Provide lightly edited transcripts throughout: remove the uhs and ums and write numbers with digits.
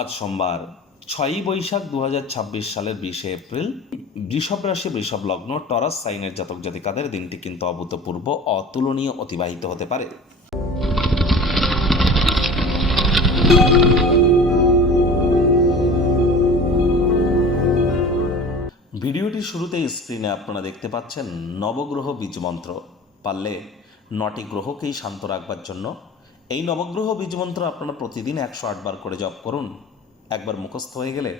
আজ সোমবার 6ই বৈশাখ 2026 সালের 20শে এপ্রিল। বৃষভ রাশি, বৃষভ লগ্ন, টরাস সাইনের জাতক জাতিকাদের দিনটি কিন্তু অভূতপূর্ব, অতুলনীয় অতিবাহিত হতে পারে। ভিডিওটির শুরুতেই স্ক্রিনে আপনারা দেখতে পাচ্ছেন নবগ্রহ বীজ মন্ত্র। পারলে 9টি গ্রহকেই শান্ত রাখবার জন্য এই নবগ্রহ বীজ মন্ত্র আপনারা প্রতিদিন 108 বার করে জপ করুন। একবার মুখস্থ হয়ে গেলে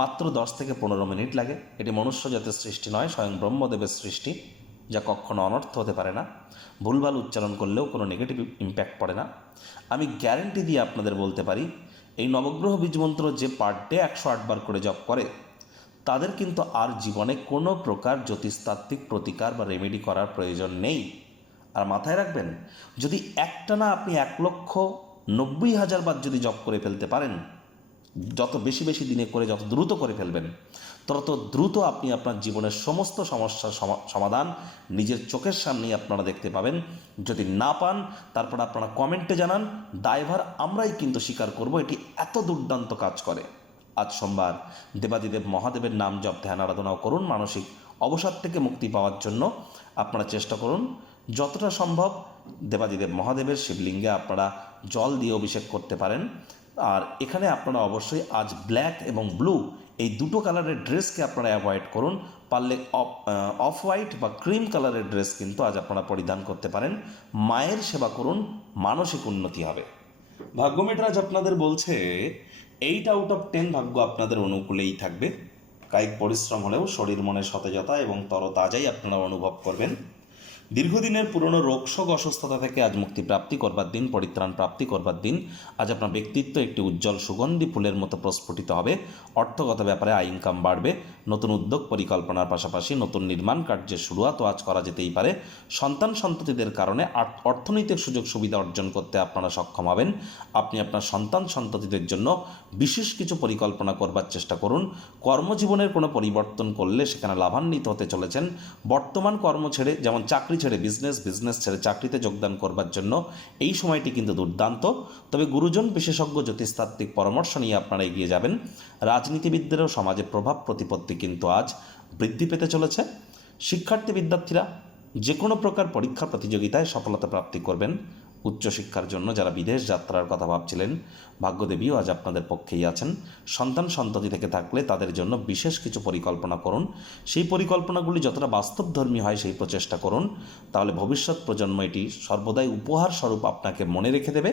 মাত্র 10 থেকে 15 মিনিট লাগে। এটি মনুষ্য জাতের সৃষ্টি নয়, স্বয়ং ব্রহ্মদেবের সৃষ্টি, যা কখনো অনর্থ হতে পারে না। ভুলভাল উচ্চারণ করলেও কোনো নেগেটিভ ইম্প্যাক্ট পড়ে না। আমি গ্যারেন্টি দিয়ে আপনাদের বলতে পারি, এই নবগ্রহ বীজ মন্ত্র যে পার ডে 108 বার করে জপ করে তাদের কিন্তু আর জীবনে কোনো প্রকার জ্যোতিষতাত্ত্বিক প্রতিকার বা রেমেডি করার প্রয়োজন নেই। আর মাথায় রাখবেন, যদি একটানা আপনি 1,90,000 বার যদি জপ করে ফেলতে পারেন, যত বেশি বেশি দিনে করে যত দ্রুত করে ফেলবেন, তত দ্রুত আপনি আপনার জীবনের সমস্ত সমস্যার সমাধান নিজের চোখের সামনেই আপনারা দেখতে পাবেন। যদি না পান, তারপর আপনারা কমেন্টে জানান, দায়ভার আমরাই কিন্তু স্বীকার করব এটি এত দুর্দান্ত কাজ করে। আজ সোমবার দেবাদিদেব মহাদেবের নাম জপ ধ্যান আরাধনাও করুন। মানসিক অবসাদ থেকে মুক্তি পাওয়ার জন্য আপনারা চেষ্টা করুন যতটা সম্ভব দেবাদিদেব মহাদেবের শিবলিঙ্গে আপনারা জল দিয়ে অভিষেক করতে পারেন। আর এখানে আপনারা অবশ্যই আজ ব্ল্যাক এবং ব্লু এই দুটো কালারের ড্রেসকে আপনারা অ্যাভয়েড করুন। পারলে অফ হোয়াইট বা ক্রিম কালারের ড্রেস কিন্তু আজ আপনারা পরিধান করতে পারেন। মায়ের সেবা করুন, মানসিক উন্নতি হবে। ভাগ্যমিটার আজ আপনাদের বলছে 8 আউট অফ 10 ভাগ্য আপনাদের অনুকূলেই থাকবে। কায়িক পরিশ্রম হলেও শরীর মনে সতেজতা এবং তরতাজাই আপনারা অনুভব করবেন। দীর্ঘদিনের পুরনো রোগশোক অসুস্থতা থেকে আজ মুক্তি প্রাপ্তি করবার দিন, পরিত্রাণ প্রাপ্তি করবার দিন। আজ আপনার ব্যক্তিত্ব একটি উজ্জ্বল সুগন্ধি ফুলের মতো প্রস্ফুটিত হবে। অর্থগত ব্যাপারে আয় ইনকাম বাড়বে। নতুন উদ্যোগ পরিকল্পনার পাশাপাশি নতুন নির্মাণ কার্যের শুরুয়াতও আজ করা যেতেই পারে। সন্তান সন্ততিদের কারণে অর্থনৈতিক সুযোগ সুবিধা অর্জন করতে আপনারা সক্ষম হবেন। আপনি আপনার সন্তান সন্ততিদের জন্য বিশেষ কিছু পরিকল্পনা করবার চেষ্টা করুন। কর্মজীবনের কোনো পরিবর্তন করলে সেখানে লাভান্বিত হতে চলেছেন। বর্তমান কর্ম ছেড়ে, যেমন চাকরি ছেড়ে বিজনেস, বিজনেস ছেড়ে চাকরিতে যোগদান করবার জন্য এই সময়টি কিন্তু দুর্দান্ত। তবে গুরুজন বিশেষজ্ঞ জ্যোতিষতাত্ত্বিক পরামর্শ নিয়ে আপনারা এগিয়ে যাবেন। রাজনীতিবিদদেরও সমাজে প্রভাব প্রতিপত্তি কিন্তু আজ বৃদ্ধি পেতে চলেছে। শিক্ষার্থী বিদ্যার্থীরা যে কোনো প্রকার পরীক্ষা প্রতিযোগিতায় সফলতা প্রাপ্তি করবেন। উচ্চশিক্ষার জন্য যারা বিদেশ যাত্রার কথা ভাবছিলেন, ভাগ্যদেবীও আজ আপনাদের পক্ষেই আছেন। সন্তান সন্ততি থেকে থাকলে তাদের জন্য বিশেষ কিছু পরিকল্পনা করুন। সেই পরিকল্পনাগুলি যতটা বাস্তবধর্মী হয় সেই প্রচেষ্টা করুন, তাহলে ভবিষ্যৎ প্রজন্ম এটি সর্বদাই উপহার স্বরূপ আপনাকে মনে রেখে দেবে।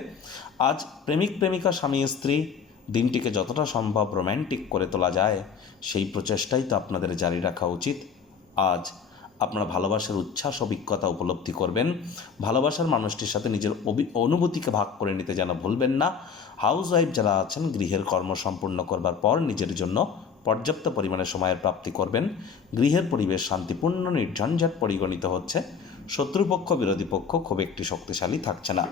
আজ প্রেমিক প্রেমিকা, স্বামী স্ত্রী দিনটিকে যতটা সম্ভব রোম্যান্টিক করে তোলা যায় সেই প্রচেষ্টাই তো আপনাদের জারি রাখা উচিত। আজ আপনারা ভালোবাসার উচ্ছ্বাস অভিজ্ঞতা উপলব্ধি করবেন। ভালোবাসার মানুষটির সাথে নিজের অনুভূতিকে ভাগ করে নিতে যেন ভুলবেন না। হাউস ওয়াইফ যারা আছেন, গৃহের কর্ম সম্পূর্ণ করবার পর নিজের জন্য পর্যাপ্ত পরিমাণে সময়ের প্রাপ্তি করবেন। গৃহের পরিবেশ শান্তিপূর্ণ নির্ঝঞ্ঝাট পরিগণিত হচ্ছে। শত্রুপক্ষ বিরোধী পক্ষ খুব একটি শক্তিশালী থাকছে না।